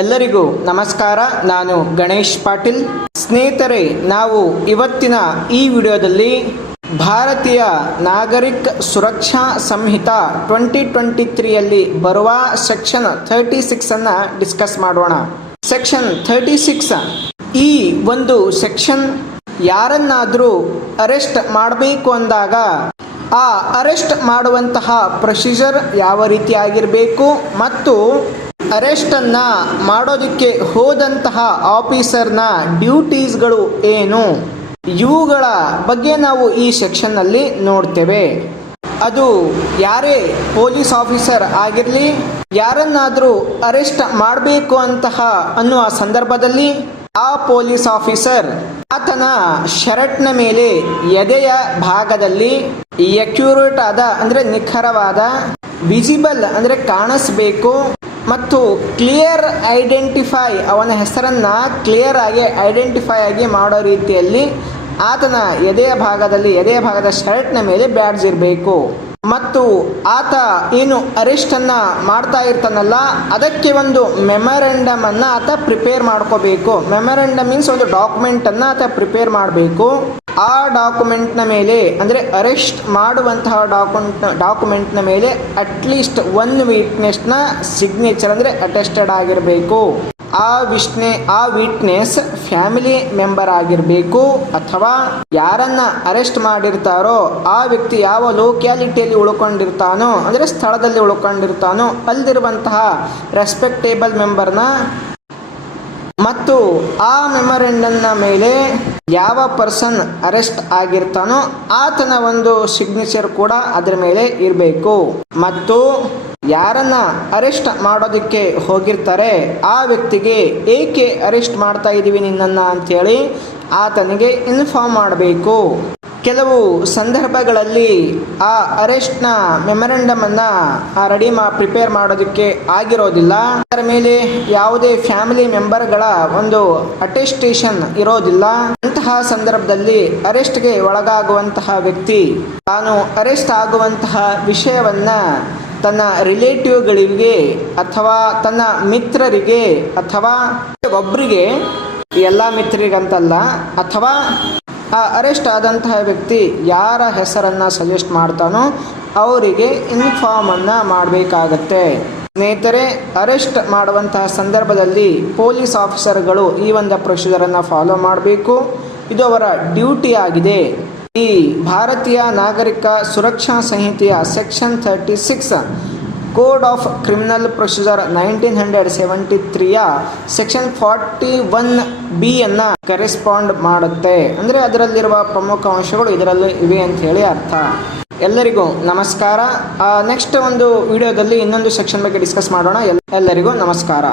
ಎಲ್ಲರಿಗೂ ನಮಸ್ಕಾರ. ನಾನು ಗಣೇಶ್ ಪಾಟೀಲ್. ಸ್ನೇಹಿತರೆ, ನಾವು ಇವತ್ತಿನ ಈ ವಿಡಿಯೋದಲ್ಲಿ ಭಾರತೀಯ ನಾಗರಿಕ ಸುರಕ್ಷಾ ಸಂಹಿತಾ 2023ಯಲ್ಲಿ ಬರುವ ಸೆಕ್ಷನ್ 36 ಅನ್ನು ಡಿಸ್ಕಸ್ ಮಾಡೋಣ. ಸೆಕ್ಷನ್ 36 ಈ ಒಂದು ಸೆಕ್ಷನ್ ಯಾರನ್ನಾದರೂ ಅರೆಸ್ಟ್ ಮಾಡಬೇಕು ಅಂದಾಗ ಆ ಅರೆಸ್ಟ್ ಮಾಡುವಂತಹ ಪ್ರೊಸೀಜರ್ ಯಾವ ರೀತಿ ಆಗಿರಬೇಕು ಮತ್ತು ಅರೆಸ್ಟನ್ನು ಮಾಡೋದಕ್ಕೆ ಹೋದಂತಹ ಆಫೀಸರ್ನ ಡ್ಯೂಟೀಸ್ಗಳು ಏನು, ಇವುಗಳ ಬಗ್ಗೆ ನಾವು ಈ ಸೆಕ್ಷನ್ನಲ್ಲಿ ನೋಡ್ತೇವೆ. ಅದು ಯಾರೇ ಪೊಲೀಸ್ ಆಫೀಸರ್ ಆಗಿರಲಿ, ಯಾರನ್ನಾದರೂ ಅರೆಸ್ಟ್ ಮಾಡಬೇಕು ಅನ್ನುವ ಸಂದರ್ಭದಲ್ಲಿ ಆ ಪೊಲೀಸ್ ಆಫೀಸರ್ ಆತನ ಶರ್ಟ್ನ ಮೇಲೆ ಎದೆಯ ಭಾಗದಲ್ಲಿ ಅಕ್ಯುರೇಟ್ ಆದ ಅಂದರೆ ನಿಖರವಾದ, ವಿಸಿಬಲ್ ಅಂದರೆ ಕಾಣಿಸ್ಬೇಕು ಮತ್ತು ಕ್ಲಿಯರ್ ಐಡೆಂಟಿಫೈ, ಅವನ ಹೆಸರನ್ನು ಕ್ಲಿಯರ್ ಆಗಿ ಐಡೆಂಟಿಫೈ ಆಗಿ ಮಾಡೋ ರೀತಿಯಲ್ಲಿ ಆತನ ಎದೆಯ ಭಾಗದ ಶರ್ಟ್ನ ಮೇಲೆ ಬ್ಯಾಡ್ಜ್ ಇರಬೇಕು. ಮತ್ತು ಆತ ಏನು ಅರೆಸ್ಟನ್ನು ಮಾಡ್ತಾ ಇರ್ತಾನಲ್ಲ, ಅದಕ್ಕೆ ಒಂದು ಮೆಮೊರಂಡಮ್ ಅನ್ನು ಆತ ಪ್ರಿಪೇರ್ ಮಾಡ್ಕೋಬೇಕು. ಮೆಮೊರಂಡಮ್ ಮೀನ್ಸ್ ಒಂದು ಡಾಕ್ಯುಮೆಂಟನ್ನು ಆತ ಪ್ರಿಪೇರ್ ಮಾಡಬೇಕು. ಆ ಡಾಕ್ಯುಮೆಂಟ್ನ ಮೇಲೆ ಅಂದರೆ ಅರೆಸ್ಟ್ ಮಾಡುವಂತಹ ಡಾಕ್ಯುಮೆಂಟ್ನ ಮೇಲೆ ಅಟ್ಲೀಸ್ಟ್ ಒಂದು ವಿಟ್ನೆಸ್ನ ಸಿಗ್ನೇಚರ್ ಅಂದರೆ ಅಟೆಸ್ಟೆಡ್ ಆಗಿರಬೇಕು. ಆ ವಿಟ್ನೆಸ್ ಫ್ಯಾಮಿಲಿ ಮೆಂಬರ್ ಆಗಿರಬೇಕು ಅಥವಾ ಯಾರನ್ನ ಅರೆಸ್ಟ್ ಮಾಡಿರ್ತಾರೋ ಆ ವ್ಯಕ್ತಿ ಯಾವ ಲೋಕ್ಯಾಲಿಟಿಯಲ್ಲಿ ಉಳ್ಕೊಂಡಿರ್ತಾನೋ ಅಂದರೆ ಸ್ಥಳದಲ್ಲಿ ಉಳ್ಕೊಂಡಿರ್ತಾನೋ ಅಲ್ಲಿರುವಂತಹ ರೆಸ್ಪೆಕ್ಟೇಬಲ್ ಮೆಂಬರ್ನ ಮತ್ತು ಆ ಮೆಮೊರಂಡಮ್ನ ಮೇಲೆ ಯಾವ ಪರ್ಸನ್ ಅರೆಸ್ಟ್ ಆಗಿರ್ತಾನೋ ಆತನ ಒಂದು ಸಿಗ್ನೇಚರ್ ಕೂಡ ಅದರ ಮೇಲೆ ಇರಬೇಕು. ಮತ್ತು ಯಾರನ್ನ ಅರೆಸ್ಟ್ ಮಾಡೋದಕ್ಕೆ ಹೋಗಿರ್ತಾರೆ ಆ ವ್ಯಕ್ತಿಗೆ ಏಕೆ ಅರೆಸ್ಟ್ ಮಾಡ್ತಾ ಇದ್ದೀವಿ ನಿನ್ನನ್ನು ಅಂಥೇಳಿ ಆತನಿಗೆ ಇನ್ಫಾರ್ಮ್ ಮಾಡಬೇಕು. ಕೆಲವು ಸಂದರ್ಭಗಳಲ್ಲಿ ಆ ಅರೆಸ್ಟ್ನ ಮೆಮೊರಂಡಮನ್ನು ಪ್ರಿಪೇರ್ ಮಾಡೋದಕ್ಕೆ ಆಗಿರೋದಿಲ್ಲ. ಅದರ ಮೇಲೆ ಯಾವುದೇ ಫ್ಯಾಮಿಲಿ ಮೆಂಬರ್ಗಳ ಒಂದು ಅಟೆಸ್ಟೇಷನ್ ಇರೋದಿಲ್ಲ. ಅಂತಹ ಸಂದರ್ಭದಲ್ಲಿ ಅರೆಸ್ಟ್ಗೆ ಒಳಗಾಗುವಂತಹ ವ್ಯಕ್ತಿ ತಾನು ಅರೆಸ್ಟ್ ಆಗುವಂತಹ ವಿಷಯವನ್ನು ತನ್ನ ರಿಲೇಟಿವ್ಗಳಿಗೆ ಅಥವಾ ತನ್ನ ಮಿತ್ರರಿಗೆ ಅಥವಾ ಒಬ್ಬರಿಗೆ, ಎಲ್ಲ ಮಿತ್ರರಿಗಂತಲ್ಲ, ಅಥವಾ ಆ ಅರೆಸ್ಟ್ ಆದಂತಹ ವ್ಯಕ್ತಿ ಯಾರ ಹೆಸರನ್ನು ಸಜೆಸ್ಟ್ ಮಾಡ್ತಾನೋ ಅವರಿಗೆ ಇನ್ಫಾರ್ಮನ್ನು ಮಾಡಬೇಕಾಗತ್ತೆ. ಸ್ನೇಹಿತರೆ, ಅರೆಸ್ಟ್ ಮಾಡುವಂತಹ ಸಂದರ್ಭದಲ್ಲಿ ಪೊಲೀಸ್ ಆಫೀಸರ್ಗಳು ಈ ಒಂದು ಪ್ರೊಸೀಜರನ್ನು ಫಾಲೋ ಮಾಡಬೇಕು. ಇದು ಅವರ ಡ್ಯೂಟಿ ಆಗಿದೆ. ಈ ಭಾರತೀಯ ನಾಗರಿಕ ಸುರಕ್ಷಾ ಸಂಹಿತೆಯ section 36 code of criminal procedure 1973ಯ ಸೆಕ್ಷನ್ 41B ಅನ್ನು ಕರೆಸ್ಪಾಂಡ್ ಮಾಡುತ್ತೆ. ಅಂದರೆ ಅದರಲ್ಲಿರುವ ಪ್ರಮುಖ ಅಂಶಗಳು ಇದರಲ್ಲಿ ಇವೆ ಅಂತ ಹೇಳಿ ಅರ್ಥ. ಎಲ್ಲರಿಗೂ ನಮಸ್ಕಾರ. ನೆಕ್ಸ್ಟ್ ಒಂದು ವಿಡಿಯೋದಲ್ಲಿ ಇನ್ನೊಂದು ಸೆಕ್ಷನ್ ಬಗ್ಗೆ ಡಿಸ್ಕಸ್ ಮಾಡೋಣ. ಎಲ್ಲರಿಗೂ ನಮಸ್ಕಾರ.